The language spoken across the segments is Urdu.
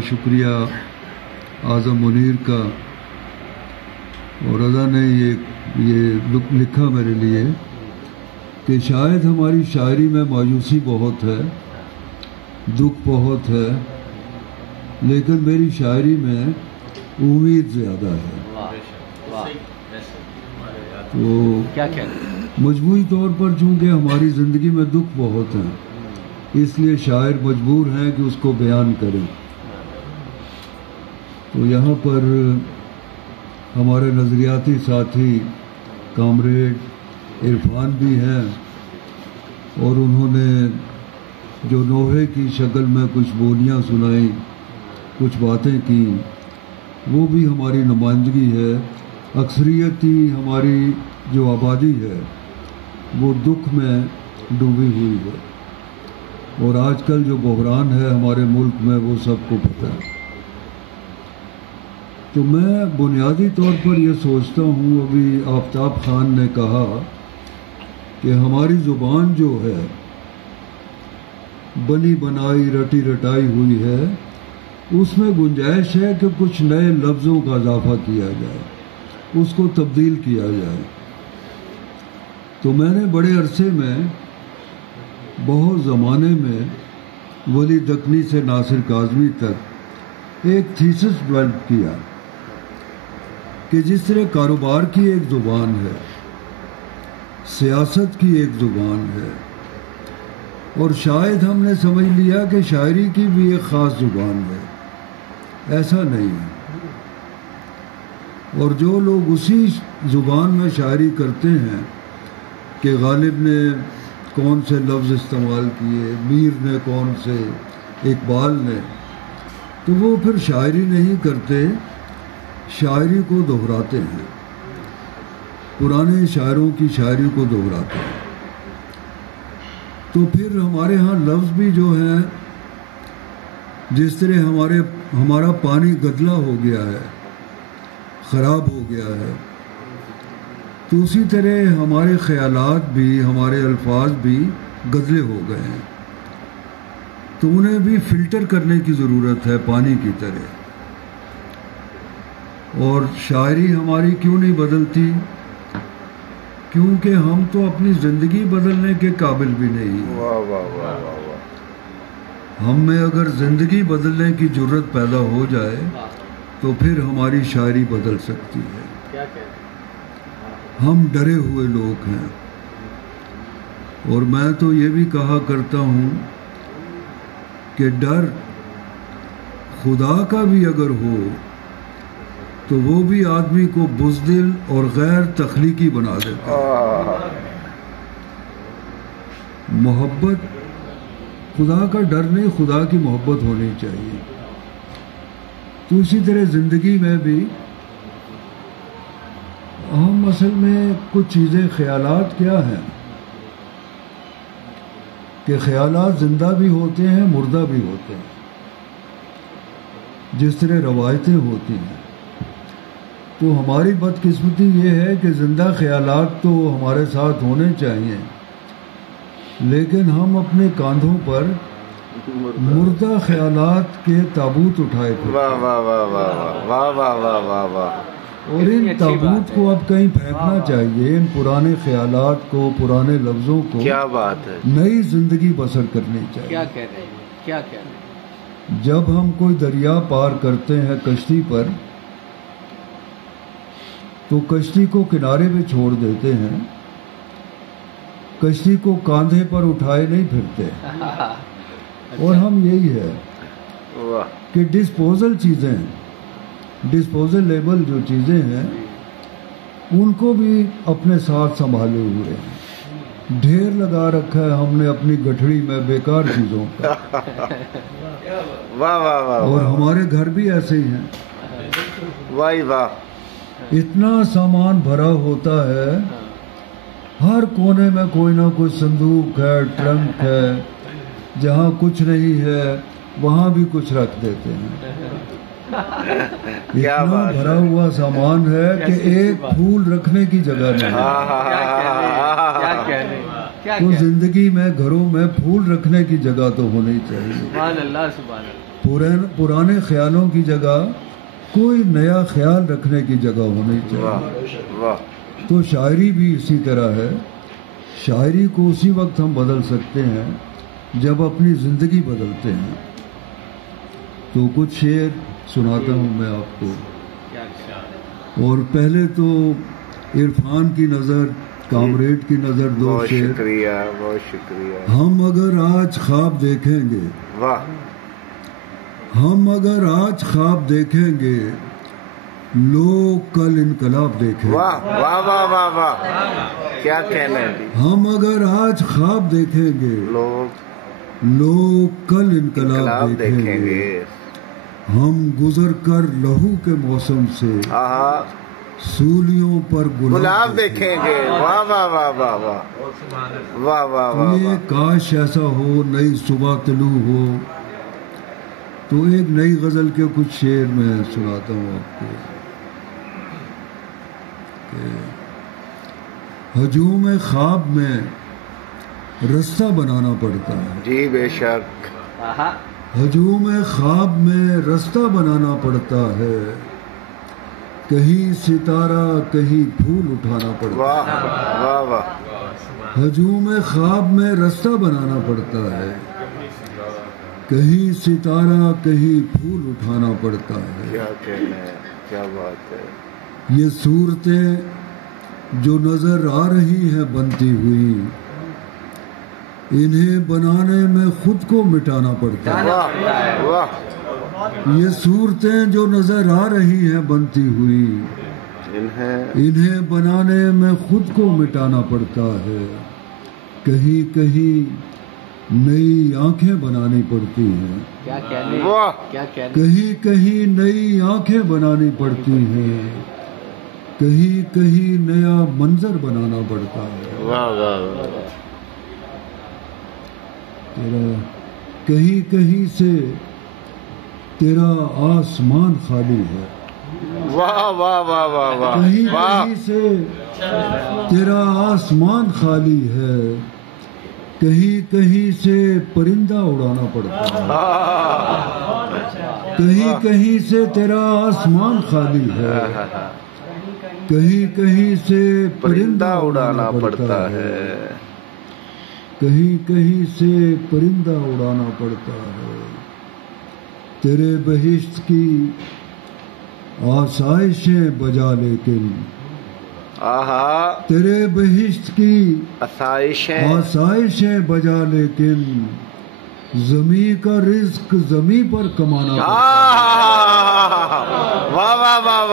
شکریہ اعظم منیر کا، اور رضا نے یہ لکھا میرے لیے کہ شاید ہماری شاعری میں مایوسی بہت ہے، دکھ بہت ہے، لیکن میری شاعری میں امید زیادہ ہے۔ تو مجموعی طور پر چونکہ ہماری زندگی میں دکھ بہت ہیں، اس لیے شاعر مجبور ہیں کہ اس کو بیان کریں۔ تو یہاں پر ہمارے نظریاتی ساتھی کامریڈ عرفان بھی ہیں، اور انہوں نے جو نوحے کی شکل میں کچھ بولیاں سنائیں، کچھ باتیں کی، وہ بھی ہماری نمائندگی ہے۔ اکثریتی ہماری جو آبادی ہے وہ دکھ میں ڈوبی ہوئی ہے، اور آج کل جو بحران ہے ہمارے ملک میں وہ سب کو پتہ ہے۔ تو میں بنیادی طور پر یہ سوچتا ہوں، ابھی آفتاب خان نے کہا کہ ہماری زبان جو ہے بنی بنائی رٹی رٹائی ہوئی ہے، اس میں گنجائش ہے کہ کچھ نئے لفظوں کا اضافہ کیا جائے، اس کو تبدیل کیا جائے۔ تو میں نے بڑے عرصے میں، بہت زمانے میں، ولی دکنی سے ناصر کاظمی تک ایک تھیسس ڈیولپ کیا کہ جس طرح کاروبار کی ایک زبان ہے، سیاست کی ایک زبان ہے، اور شاید ہم نے سمجھ لیا کہ شاعری کی بھی ایک خاص زبان ہے۔ ایسا نہیں ہے، اور جو لوگ اسی زبان میں شاعری کرتے ہیں کہ غالب نے کون سے لفظ استعمال کیے، میر نے کون سے، اقبال نے، تو وہ پھر شاعری نہیں کرتے، شاعری کو دہراتے ہیں، پرانے شاعروں کی شاعری کو دہراتے ہیں۔ تو پھر ہمارے ہاں لفظ بھی جو ہیں، جس طرح ہمارا پانی گدلا ہو گیا ہے، خراب ہو گیا ہے، تو اسی طرح ہمارے خیالات بھی، ہمارے الفاظ بھی گدلے ہو گئے ہیں، تو انہیں بھی فلٹر کرنے کی ضرورت ہے پانی کی طرح۔ اور شاعری ہماری کیوں نہیں بدلتی؟ کیونکہ ہم تو اپنی زندگی بدلنے کے قابل بھی نہیں ہیں۔ ہم میں اگر زندگی بدلنے کی جرت پیدا ہو جائے تو پھر ہماری شاعری بدل سکتی ہے۔ ہم ڈرے ہوئے لوگ ہیں، اور میں تو یہ بھی کہا کرتا ہوں کہ ڈر خدا کا بھی اگر ہو تو وہ بھی آدمی کو بزدل اور غیر تخلیقی بنا دیتا ہے۔ محبت خدا کا ڈر نہیں، خدا کی محبت ہونی چاہیے۔ تو اسی طرح زندگی میں بھی ہم اصل میں کچھ چیزیں، خیالات کیا ہیں کہ خیالات زندہ بھی ہوتے ہیں، مردہ بھی ہوتے ہیں، جس طرح روایتیں ہوتی ہیں۔ تو ہماری بدقسمتی یہ ہے کہ زندہ خیالات تو ہمارے ساتھ ہونے چاہیے، لیکن ہم اپنے کاندھوں پر مردہ خیالات کے تابوت اٹھائے تھے، اور ان تابوت کو اب کہیں پھینکنا چاہیے، ان پرانے خیالات کو، پرانے لفظوں کو، کیا بات ہے، نئی زندگی بسر کرنی چاہیے۔ کیا کہہ رہے ہیں، کیا کہہ رہے ہیں؟ جب ہم کوئی دریا پار کرتے ہیں کشتی پر، تو کشتی کو کنارے پہ چھوڑ دیتے ہیں، کشتی کو کاندھے پر اٹھائے نہیں پھرتے۔ اور ہم یہی ہے کہ ڈسپوزل چیزیں، ڈسپوزل لیبل جو چیزیں ہیں، ان کو بھی اپنے ساتھ سنبھالے ہوئے ہیں، ڈھیر لگا رکھا ہے ہم نے اپنی گٹھڑی میں بیکار چیزوں کا۔ اور ہمارے گھر بھی ایسے ہی ہیں، واہ واہ، اتنا سامان بھرا ہوتا ہے، ہر کونے میں کوئی نہ کوئی صندوق ہے، ٹرنک ہے، جہاں کچھ نہیں ہے وہاں بھی کچھ رکھ دیتے ہیں۔ اتنا بھرا ہوا سامان ہے کہ ایک پھول رکھنے کی جگہ نہیں ہے۔ تو زندگی میں، گھروں میں پھول رکھنے کی جگہ تو ہونی چاہیے۔ سبحان اللہ، سبحان اللہ۔ پرانے خیالوں کی جگہ کوئی نیا خیال رکھنے کی جگہ ہونی چاہیے. تو شاعری بھی اسی طرح ہے. شاعری کو اسی وقت ہم بدل سکتے ہیں جب اپنی زندگی بدلتے ہیں. تو کچھ شعر سناتا ہوں میں آپ کو. اور پہلے تو عرفان کی نظر، کامریڈ کی نظر، دو بہت شعر. شکریہ، بہت شکریہ. ہم اگر آج خواب دیکھیں گے، واہ ہم اگر آج خواب دیکھیں گے، لوگ کل انقلاب دیکھیں گے. واہ واہ واہ واہ واہ، کیا کہنا ہے جی. ہم اگر آج خواب دیکھیں گے، لوگ کل انقلاب دیکھیں گے. ہم گزر کر لہو کے موسم سے سولیوں پر گلاب دیکھیں گے. واہ واہ واہ واہ واہ واہ واہ واہ. یہ کاش ایسا ہو، نئی صبح طلوع ہو. تو ایک نئی غزل کے کچھ شعر میں سناتا ہوں آپ کو. ہجوم خواب میں رستہ بنانا پڑتا ہے. جی بے شک. ہجوم خواب میں رستہ بنانا پڑتا ہے. کہیں ستارہ کہیں پھول اٹھانا پڑتا ہے. واہ واہ واہ. ہجوم خواب میں رستہ بنانا پڑتا ہے. کہیں ستارہ کہیں پھول اٹھانا پڑتا ہے. کیا کہنا ہے، کیا بات ہے. یہ صورتیں جو نظر آ رہی ہیں بنتی ہوئی، انہیں بنانے میں خود کو مٹانا پڑتا ہے. واہ واہ. یہ صورتیں جو نظر آ رہی ہیں بنتی ہوئی، انہیں بنانے میں خود کو مٹانا پڑتا ہے. کہیں کہیں نئی آنکھیں بنانی پڑتی ہیں. کہیں کہیں نئی آنکھیں بنانی پڑتی ہیں. کہیں کہیں نیا منظر بنانا پڑتا ہے. کہیں کہیں سے تیرا آسمان خالی ہے. واہ واہ واہ واہ واہ. کہیں کہیں سے تیرا آسمان خالی ہے. کہیں کہیں سے پرندہ اڑانا پڑتا ہے. کہیں کہیں سے تیرا آسمان خالی ہے. کہیں کہیں سے پرندہ اڑانا پڑتا ہے. کہیں کہیں سے پرندہ اڑانا پڑتا ہے. تیرے بہشت کی آسائشیں بجا لیکن تیرے بہشت کی آسائشیں بجا لیکن زمیں کا رزق زمیں پر کمانا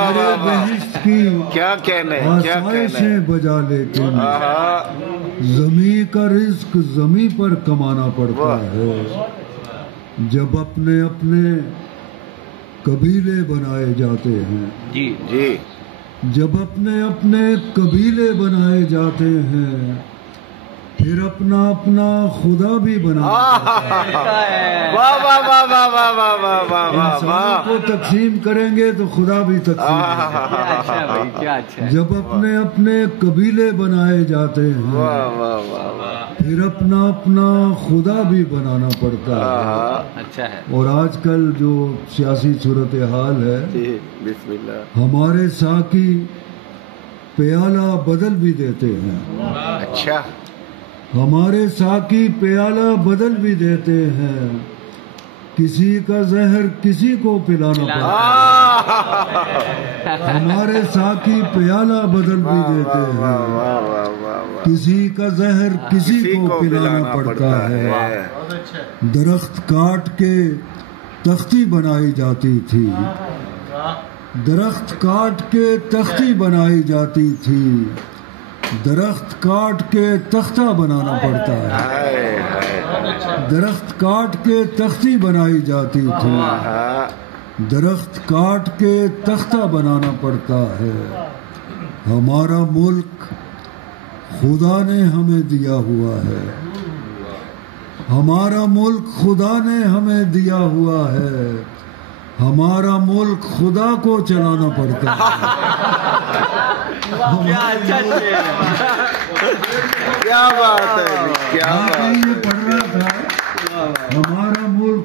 تیرے بہشت کی آسائشیں بجا لیکن زمیں کا رزق زمیں پر کمانا پڑتا ہے. جب اپنے اپنے قبیلے بنائے جاتے ہیں، جی جی، جب اپنے اپنے قبیلے بنائے جاتے ہیں، پھر اپنا اپنا خدا بھی بنا انسانوں کو تقسیم کریں گے تو خدا بھی تقسیم. جب اپنے اپنے قبیلے بنائے جاتے ہیں، پھر اپنا اپنا خدا بھی بنانا پڑتا ہے. اور آج کل جو سیاسی صورتحال ہے، بسم اللہ، ہمارے ساقی پیالہ بدل بھی دیتے ہیں. اچھا، ہمارے ساقی پیالہ بدل بھی دیتے ہیں. کسی کا زہر کسی کو پلانا پڑتا ہے. ہمارے ساقی پیالہ بدل بھی دیتے ہیں. کسی کا زہر کسی کو پلانا پڑتا ہے. درخت کاٹ کے تختی بنائی جاتی تھی. درخت کاٹ کے تختی بنائی جاتی تھی. درخت کاٹ کے تختہ بنانا پڑتا ہے. درخت کاٹ کے تختی بنائی جاتی تھی. درخت کاٹ کے تختہ بنانا پڑتا ہے. ہمارا ملک خدا نے ہمیں دیا ہوا ہے. ہمارا ملک خدا نے ہمیں دیا ہوا ہے. ہمارا ملک خدا کو چلانا پڑتا ہے. کیا بات ہے، کیا یہ پڑھ رہا تھا، ہمارا ملک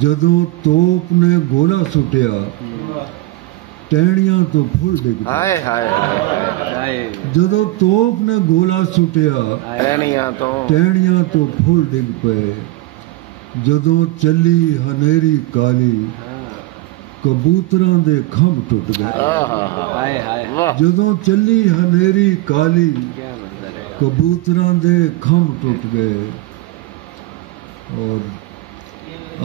ਜਦੋਂ ਤੋਪ ਨੇ ਗੋਲਾ ਸੁੱਟਿਆ, ਟਹਿਣੀਆਂ ਤੋਂ ਫੁੱਲ ਡਿੱਗ ਪਏ। ਹਾਏ ਹਾਏ ਹਾਏ, ਜਦੋਂ ਤੋਪ ਨੇ ਗੋਲਾ ਸੁੱਟਿਆ, ਟਹਿਣੀਆਂ ਤੋਂ ਫੁੱਲ ਡਿੱਗ ਪਏ। ਜਦੋਂ ਚੱਲੀ ਹਨੇਰੀ ਕਾਲੀ, ਕਬੂਤਰਾਂ ਦੇ ਖੰਭ ਟੁੱਟ ਗਏ। ਜਦੋਂ ਚੱਲੀ ਹਨੇਰੀ ਕਾਲੀ, ਕਬੂਤਰਾਂ ਦੇ ਖੰਭ ਟੁੱਟ ਗਏ। ਔਰ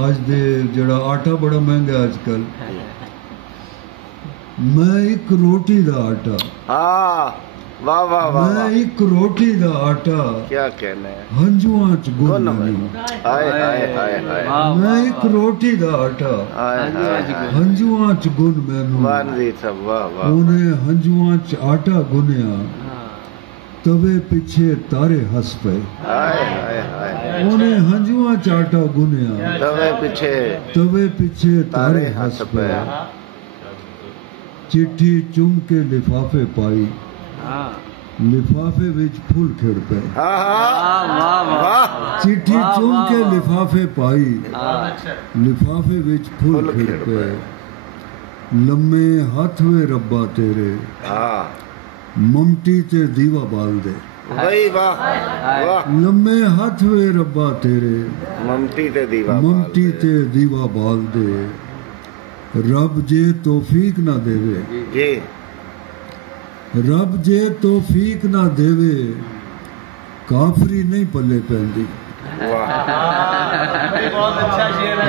ਅੱਜ ਦੇ ਜਿਹੜਾ ਆਟਾ ਬੜਾ ਮਹਿੰਗਾ ਅੱਜ ਕੱਲ, ਮੈਂ ਇੱਕ ਰੋਟੀ ਦਾ ਆਟਾ, ਵਾਹ ਵਾਹ ਵਾਹ, ਮੈਂ ਇੱਕ ਰੋਟੀ ਦਾ ਆਟਾ ਕੀ ਕਹਿਣਾ ਹੈ, ਹੰਝੂਆਂ ਚ ਗੁੰਨ ਮੈਨੂੰ। ਹਾਏ ਹਾਏ ਹਾਏ ਹਾਏ, ਮੈਂ ਇੱਕ ਰੋਟੀ ਦਾ ਆਟਾ, ਹੰਝੂਆਂ ਚ ਗੁੰਨ ਮੈਨੂੰ। ਵਾਹ ਜੀ ਸਭ ਵਾਹ ਵਾਹ। ਉਹਨੇ ਹੰਝੂਆਂ ਚ ਆਟਾ ਗੁੰਨਿਆ, ਤਵੇ ਪਿੱਛੇ ਤਾਰੇ ਹੱਸ ਪਏ। ਹਾਏ ਹਾਏ ਹਾਏ, ਉਹਨੇ ਹੰਝੂਆਂ ਚ ਆਟਾ ਗੁੰਨਿਆ, ਤਵੇ ਪਿੱਛੇ ਤਾਰੇ ਹੱਸ ਪਏ। ਚਿੱਠੀ ਚੁੰਮ ਕੇ ਲਿਫਾਫੇ ਪਾਈ, ਲਿਫਾਫੇ ਵਿੱਚ ਫੁੱਲ ਖਿੜ ਪਏ। ਚਿੱਠੀ ਚੁੰਮ ਕੇ ਲਿਫਾਫੇ ਪਾਈ, ਲਿਫਾਫੇ ਵਿੱਚ ਫੁੱਲ ਖਿੜ ਪਏ। ਲੰਮੇ ਹੱਥ ਵੇ ਰੱਬਾ ਤੇਰੇ, ਮਮਤੀ ਤੇ ਦੀਵਾ ਬਾਲ ਦੇ। ਵਾਹ ਵਾਹ, ਲੰਮੇ ਹੱਥ ਵੇ ਰੱਬਾ ਤੇਰੇ, ਮਮਤੀ ਤੇ ਦੀਵਾ ਬਾਲ ਦੇ। ਰੱਬ ਜੇ ਤੌਫੀਕ ਨਾ ਦੇਵੇ, ਰੱਬ ਜੇ ਤੌਫੀਕ ਨਾ ਦੇਵੇ, ਕਾਫਰੀ ਨਹੀਂ ਪੱਲੇ ਪੈਂਦੀ।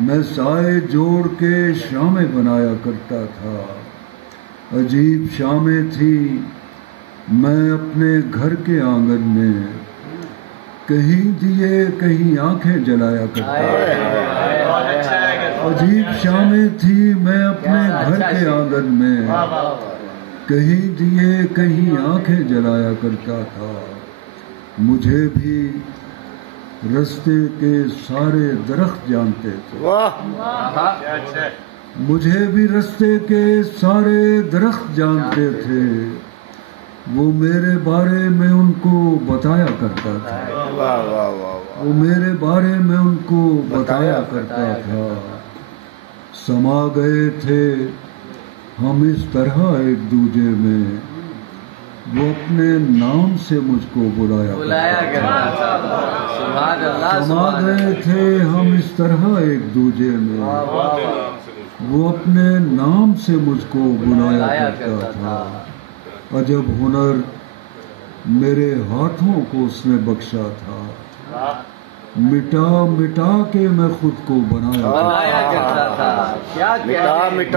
میں سائے جوڑ کے شامیں بنایا کرتا تھا، عجیب شامیں تھی میں اپنے گھر کے آنگن میں، کہیں دیے کہیں آنکھیں جلایا کرتا تھا، عجیب شامیں تھی میں اپنے گھر کے آنگن میں، کہیں دیے کہیں آنکھیں جلایا کرتا تھا، مجھے بھی رستے کے سارے درخت جانتے تھے، مجھے بھی رستے کے سارے درخت جانتے تھے، وہ میرے بارے میں ان کو بتایا کرتا تھا، وہ میرے بارے میں ان کو بتایا کرتا تھا، سما گئے تھے ہم اس طرح ایک دوجے میں، وہ اپنے نام سے مجھ کو بلایا کرتا تھا، سما گئے تھے ہم اس طرح ایک دوجے میں، وہ اپنے نام سے مجھ کو بلایا کرتا تھا، عجب ہنر میرے ہاتھوں کو اس نے بخشا تھا، مٹا مٹا کے میں خود کو بنایا کرتا تھا،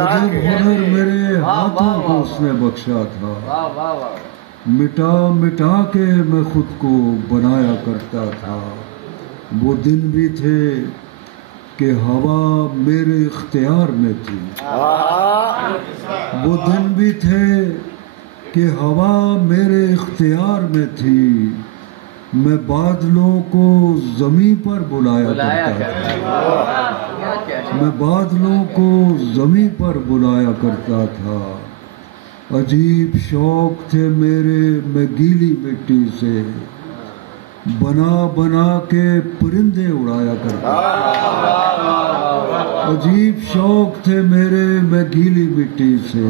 عجب ہنر میرے ہاتھوں کو اس نے بخشا تھا، مٹا مٹا کے میں خود کو بنایا کرتا تھا، وہ دن بھی تھے کہ ہوا میرے اختیار میں تھی، وہ دن بھی تھے کہ ہوا میرے اختیار میں تھی، میں بادلوں کو زمیں پر بلایا کرتا تھا، میں بادلوں کو زمیں پر بلایا کرتا تھا، عجیب شوق تھے میرے میں گیلی مٹی سے بنا بنا کے پرندے اڑایا کرتا تھا، عجیب شوق تھے میرے میں گیلی مٹی سے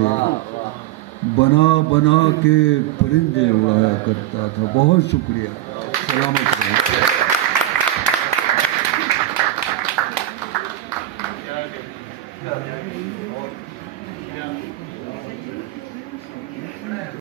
بنا بنا کے پرندے اڑایا کرتا تھا۔ بہت شکریہ، سلامت رہیے۔